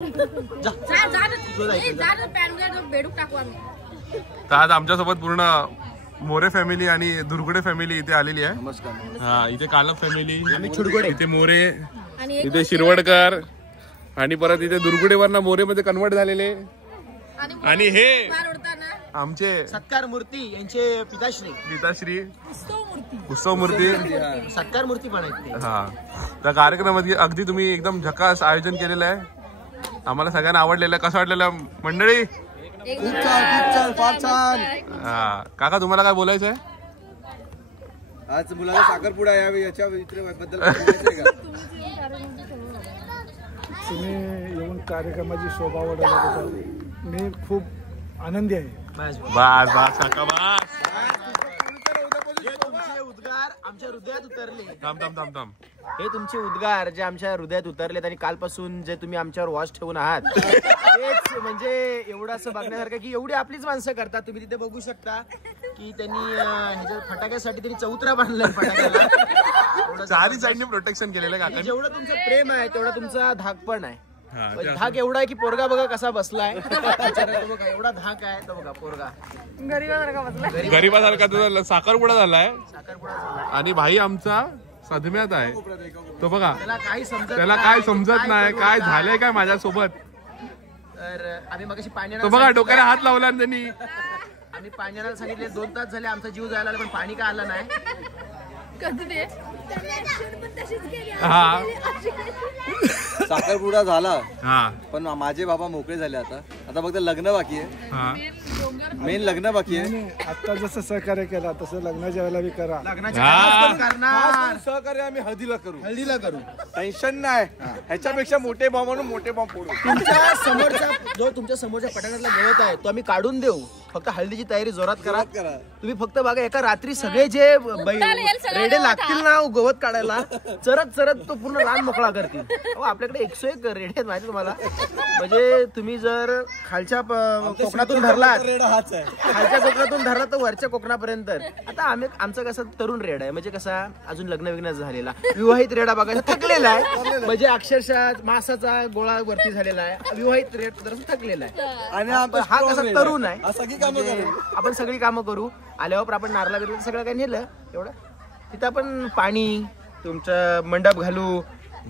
तर आज आमच्यासोबत पूर्ण मोरे फॅमिली आणि दुर्गुडे फॅमिली इथे आलेली आहे. नमस्कार. हा, इथे कालप फॅमिली, इथे मोरे, इथे शिरवडकर आणि परत इथे दुर्गुडेवरना मोरे मध्ये कन्वर्ट झालेले. आणि हे आमचे सत्कार मूर्ती यांचे पिताश्री उत्सव मूर्ती सत्कार मूर्ती पण आहेत. हा, त्या कार्यक्रमामध्ये अगदी तुम्ही एकदम झकास आयोजन केलेलं आहे. आम्हाला सगळ्यांना आवडलेलं आहे. कसं वाटलेलं मंडळी? खूप छान, फार छान. हा काका, तुम्हाला काय बोलायचं आहे? आज मुलाला साखरपुडा याच्या बद्दल तुम्ही येऊन कार्यक्रमाची शोभा वाढवली. मी खूप आनंदी आहे. बस बस काका बस. तुमचे उद्गार आमच्या हृदयात उतरले. थांब. हे तुमचे उद्गार जे आमच्या हृदयात उतरलेत आणि कालपासून जे तुम्ही आमच्यावर वॉच ठेवून आहात तेच म्हणजे एवढं असं बघण्यासारखं की एवढी आपलीच माणसं करतात. तुम्ही तिथे बघू शकता की त्यांनी ह्याच्या फटाक्यासाठी त्यांनी चौतरा बांधलाय फटाक्याला. चारी साईडने प्रोटेक्शन केलेलं काका. जेवढं तुमचं प्रेम आहे तेवढा तुमचा धाक पण आहे. धाक एवढा आहे की पोरगा बघा कसा बसलाय. बघा एवढा धाक आहे तो बघा पोरगा गरीबासारखा तुझा साखरपुडा झालाय. आणि भाई आमचा सदम्यात आहे तो बघा. त्याला काय समजत नाही काय झालंय काय माझ्यासोबत. तर आम्ही मगाशी पाण्याला तो बघा डोक्याला हात लावला त्यांनी. आम्ही पाण्याला सांगितले 2 तास झाले आमचा जीव जायला पण पाणी का आलं नाही. हा साखरपुडा झाला हा पण माझे बाबा मोकळे झाले. आता फक्त लग्न बाकी आहे. मेन लग्न बाकी आहे. आता जसं सहकार्य केला तसं लग्नाच्या वेळेला बी करा. सहकार्य आम्ही हळदीला करू. टेन्शन नाही. ह्याच्यापेक्षा मोठे बॉम्ब म्हणून मोठे बॉम्ब फोडू. तुमच्या समोरच्या पटांगणातला गवत आहे तो आम्ही काढून देऊ. फक्त हळदीची तयारी जोरात करा. तुम्ही फक्त बघा एका रात्री सगळे जे रेडे लागतील ना गवत काढायला चरत तो पूर्ण लहान मोकळा करतील. आपल्याकडे 101 रेडे आहेत माहिती तुम्हाला. म्हणजे तुम्ही जर खालच्या कोकणातून धरलात खालच्या कोकणातून धरला तर वरच्या कोकणापर्यंत. आता आमचा कसा तरुण रेड आहे म्हणजे कसा अजून लग्न झालेला. विवाहित रेडा बघायचा थकलेला आहे म्हणजे अक्षरशः मासाचा गोळा वरती झालेला आहे. विवाहित रेड तर थकलेला आहे. आणि हा कसा तरुण आहे. आपण सगळी कामं करू. आल्यावर आपण नारळा बिरला सगळं काही नेलं एवढं. तिथं आपण पाणी तुमचं मंडप घालू,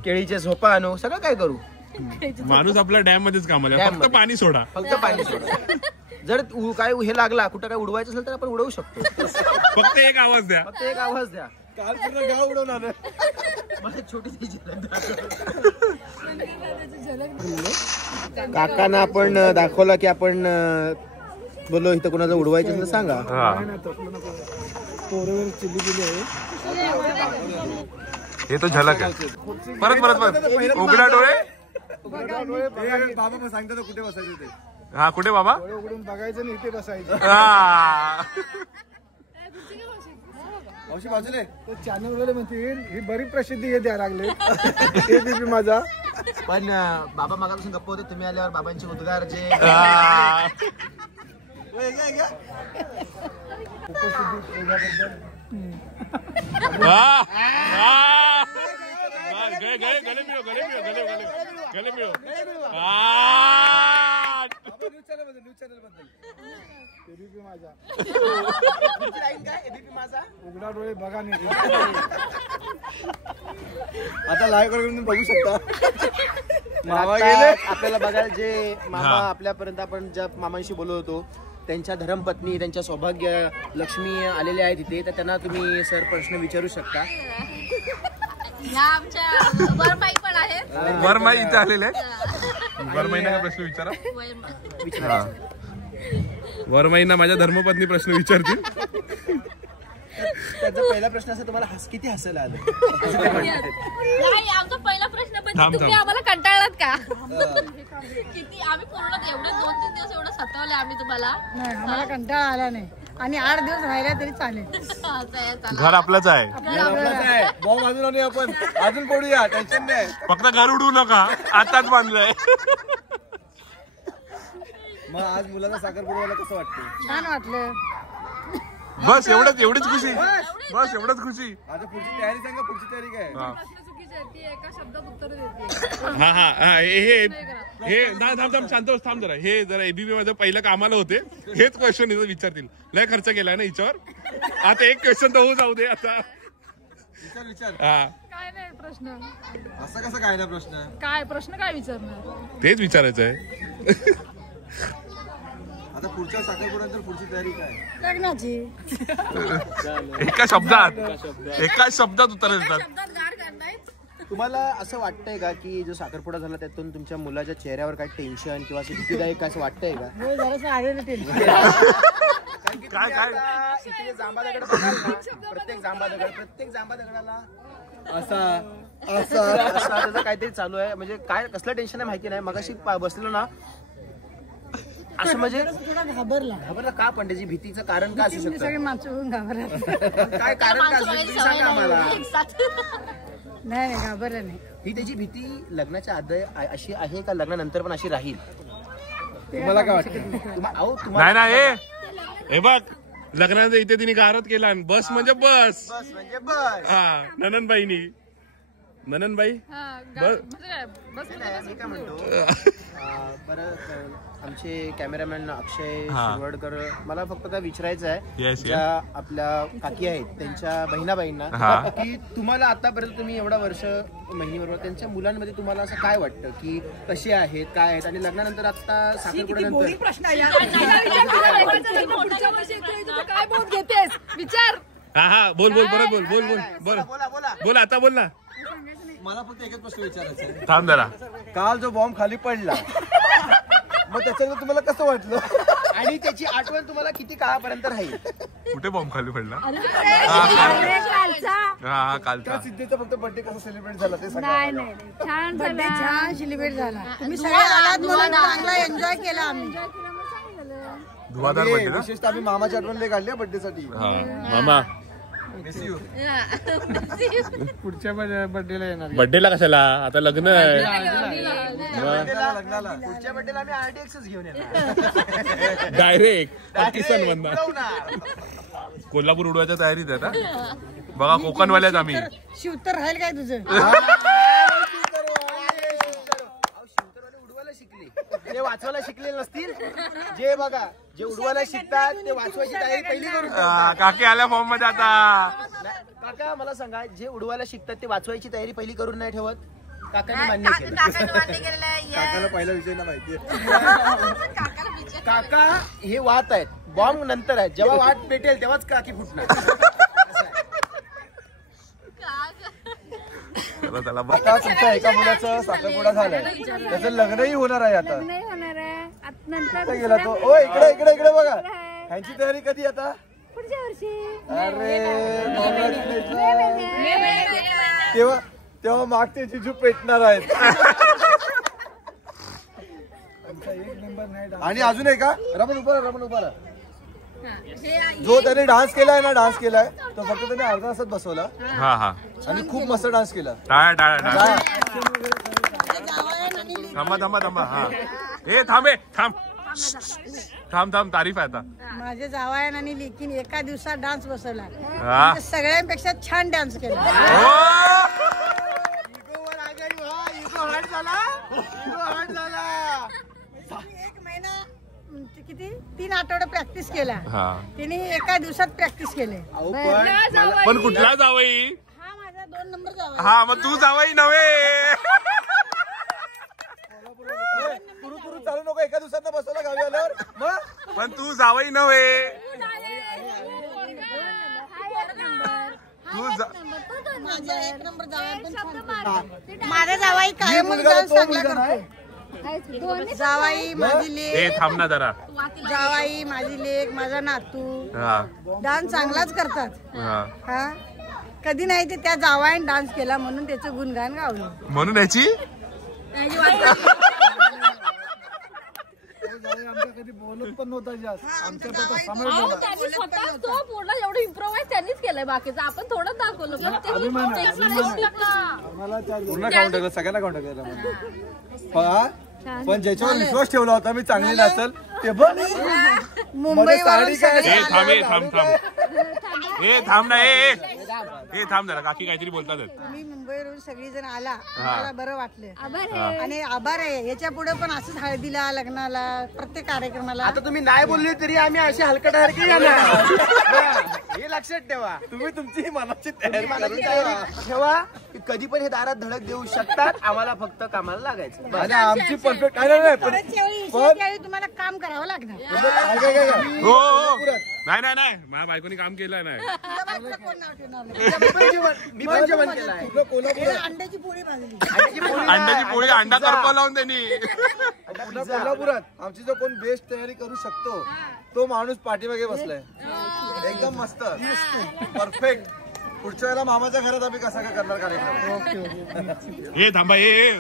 केळीच्या झोपा आणू, सगळं काय करू. माणूस आपल्या डॅम मध्येच कामाला फक्त पाणी सोडा. जर काय हे लागला कुठं काय उडवायचं असेल तर आपण उडवू शकतो. फक्त एक आवाज द्या. काल पूर्ण गाव उडवणार. काकांना आपण दाखवला की आपण बोललो इथं कोणाचं उडवायचं असेल तर सांगा. पोरवर चिल्ली दिली आहे. हे तो झलक आहे. परत उघडा डोळे. बाबा सांगतात कुठे बसायचं ते. हा कुठे बाबा उघडून बघायचं आणि इथे बसायचं. बाजूले चॅनल वाले म्हणतील ही बरी प्रसिद्धी द्यायला लागले. हे बीबी माझा. पण बाबा मागापासून गप्प होते. तुम्ही आल्यावर बाबांचे उद्गार जे उघडा डोळे बघा नाही. आता लाईव्ह करून बघू शकता. मामा गेले आपल्याला बघायला जे मामा आपल्यापर्यंत आपण ज्या मामांशी बोलत होतो त्यांच्या धर्मपत्नी त्यांच्या सौभाग्य लक्ष्मी आलेले आहेत इथे. तर त्यांना तुम्ही सर प्रश्न विचारू शकता. वरमाई इथे आलेले आहेत. वरमाईना प्रश्न विचारा. वरमाईना माझ्या धर्मपत्नी प्रश्न विचारतील. त्याचा पहिला प्रश्न असा तुम्हाला किती हसायला आलं. आमचा पहिला प्रश्न म्हणजे तुम्ही आम्हाला कंटाळलात का किती. आम्ही पूर्ण एवढे 2-3 दिवस एवढं सतावले आम्ही तुम्हाला. नाही आम्हाला कंटाळा आला नाही. आणि 8 दिवस राहिला तरी चालेल. घर आपलंच आहे. बॉम्ब अजून आपण अजून पडूया. टेन्शन नाही. फक्त घर उडवू नका. आताच बांधलंय. मग आज मुलांना साखरपुड्याला कसं वाटतं? छान वाटलं. बस एवढीच खुशी. आता पुढची तयारी सांगा. पुढची तयारी काय? हा हा हा हे थांब शांत जरा. हे जरा एबीपी मध्ये पहिलं कामाला होते. हेच क्वेश्चन विचारतील. लय खर्च केलाय ना हिच्यावर. आता एक क्वेश्चन तर होऊ जाऊ दे आता. विचार हा काय नाही प्रश्न. असं कसं काय ना प्रश्न. काय प्रश्न काय विचारणार. तेच विचारायचं आहे. आता पुढच्या साखरपुड्यानंतर पुढची तयारी काय. लग्नाची. एका शब्दात उत्तर देतात. तुम्हाला असं वाटतंय का की जो साखरपुडा झाला त्यातून तुमच्या मुलाच्या चेहऱ्यावर काय टेन्शन किंवा असं भीतीदायक असं वाटतंय का. जरासं आलेलं टेन्शन. काय इथे जांभा दगड बघाल ना, प्रत्येक जांभा दगडाला असं त्याचं काहीतरी चालू आहे. म्हणजे काय कसलं टेन्शन आहे माहिती नाही. मगाशी बसलेलो ना असं म्हणजे थोडा घाबरला का. पण त्याची भीतीचं कारण काय असू शकतं. सगळे माणसं घाबरला. काय कारण काय असू शकतं सांगा आम्हाला. नाही घाबरला नाही. ही त्याची भीती लग्नाच्या आधी अशी आहे का लग्नानंतर पण अशी राहील. तुम्हाला काय वाटतं. नाही हे बघ लग्नाचं इथे तिने गारद केला. बस म्हणजे बस. हा नननबाई मी काय म्हणतो बरं आमचे कॅमेरामॅन अक्षय शिरवाडकर मला फक्त काय विचारायचं आहे ज्या आपल्या काकी आहेत त्यांच्या बहिणाबाईंना की तुम्हाला आतापर्यंत तुम्ही एवढा वर्ष बहिणीबरोबर त्यांच्या मुलांमध्ये तुम्हाला असं काय वाटतं की कसे आहेत काय आहेत आणि लग्नानंतर आता साखरपुड्यानंतर काय बोल घेतेस विचार. हा बोल बोल आता बोल ना. मला फक्त एकच प्रश्न विचारायचा आहे. थांब जरा. काल जो बॉम्ब खाली पडला मग त्याच्यावर तुम्हाला कसं वाटलं आणि त्याची आठवण तुम्हाला किती काळापर्यंत राहील. कुठे बॉम्ब खाली पडला. कालचा सिद्धीचा फक्त बर्थडे कसा सेलिब्रेट झाला ते सांगा. नाही छान सेलिब्रेट झाला. तुम्ही सगळे आलात म्हणून चांगला एन्जॉय केला आम्ही. धुवाधार बर्थडे ना. विशेषतः आम्ही मामाची आठवण लय काढली बर्थडे साठी. मामा पुढच्या बर्थडेला येणार. बर्थडेला कशाला आता लग्न आहे. लग्नाला पुढच्या बर्थडेला आम्ही RTX घेऊन येणार डायरेक्ट पाकिस्तान मधनं. कोल्हापूर उडवायच्या तयारीत आहे ना. बघा कोकणवाल्याच आम्ही. शिवतर राहील काय तुझं. ते वाचवायला शिकलेले नसतील. जे बघा जे उडवायला शिकतात ते वाचवायची तयारी पहिली करून. काकी आल्या फॉर्म मध्ये आता. काका मला सांगा जे उडवायला शिकतात ते वाचवायची तयारी पहिली करून नाही ठेवत. काकाने मान्य केलं. काकाला पहिला विषय ना माहितीये. काका हे वात आहेत बॉम्ब नंतर आहेत. जेव्हा वाट पेटेल तेव्हाच काकी फुटणार. आता तुमच्या एका मुलाचा साखरपुडा झालाय त्याचं लग्नही होणार आहे आता. गेला तो. ओ इकडे बघा. ह्यांची तयारी कधी आता. पुढच्या वर्षी. अरे तेव्हा मागते जिजू पेटणार आहेत. आणि अजून आहे का रमण उभा जो त्याने डान्स केलाय तो फक्त त्याने अर्धा तासात बसवला. आणि खूप मस्त डान्स केला. थांबा हे थांब तारीफ आहे आता. माझे जावयान आणि लेकीन एका दिवसात डान्स बसवला. सगळ्यांपेक्षा छान डान्स केला. एक महिना किती 3 आठवडे प्रॅक्टिस केला. तिने एका दिवसात प्रॅक्टिस केले. पण कुठला जावई. हा माझा 2 नंबर जावई. हा मग तू जावई नव्हे. पुरू चालू नको. एका दिवसात बसवला गावी आल्यावर मग. पण तू जावई नव्हे. माझा 1 नंबर जावई. माझा जावई काय मुलगा जावाई माझी लेक. थांब ना जरा. जावाई माझी लेक माझा नातू डान्स चांगलाच करतात. हा कधी नाही ते त्या जावाईने डान्स केला म्हणून त्याचं गुणगान गावलं. म्हणून याची आमच्या कधी बोलत पण नव्हता जास्त. आमच्या त्यांनी स्वतः तो पूर्ण एवढं इम्प्रोवाइज त्यांनीच केलंय. बाकीचं आपण थोडं दाखवलं. पूर्ण काउंट केलं सगळ्यांना काउंट केलं. पण ज्याच्यावर विश्वास ठेवला होता मी चांगली नाचल ते बघ मुंबई थांब ना. हे थांब जरा, काकी काहीतरी बोलतात. तुम्ही मुंबईवरून सगळी जण आला, मला बरं वाटलं. आभार आहे. आणि आभार आहे. याच्या पुढे पण असंच हळदीला, लग्नाला, प्रत्येक कार्यक्रमाला. आता तुम्ही नाही बोलले तरी आम्ही अशी हलकटासारखी येणार. हे लक्षात ठेवा. तुम्ही तुमची मनाची तयारी मनाची तयारी ठेवा की कधी पण हे दारात धडक देऊ शकतात. आम्हाला फक्त कामाला लागायचं. आणि आमची परफेक्ट नाही परतच्या वेळी तुम्हाला काम करावं लागणार. हो नाही नाही नाही, माझ्या बायकोनी काम केलं नाही. तुझं कोण नाव ठेवणार नाही. मी पण जेवण केलंय. हे अंड्याची पोळी भाजली. अंड्याची पोळी, अंडा करपा लावून त्यांनी. कोल्हापुरात आमची जो कोण बेस्ट तयारी करू शकतो तो माणूस पाठीमागे बसलाय. एकदम मस्त परफेक्ट. पुढच्या वेळेला मामाच्या घरात आम्ही कसा काय करणार कार्यक्रम. हे थांबा, हे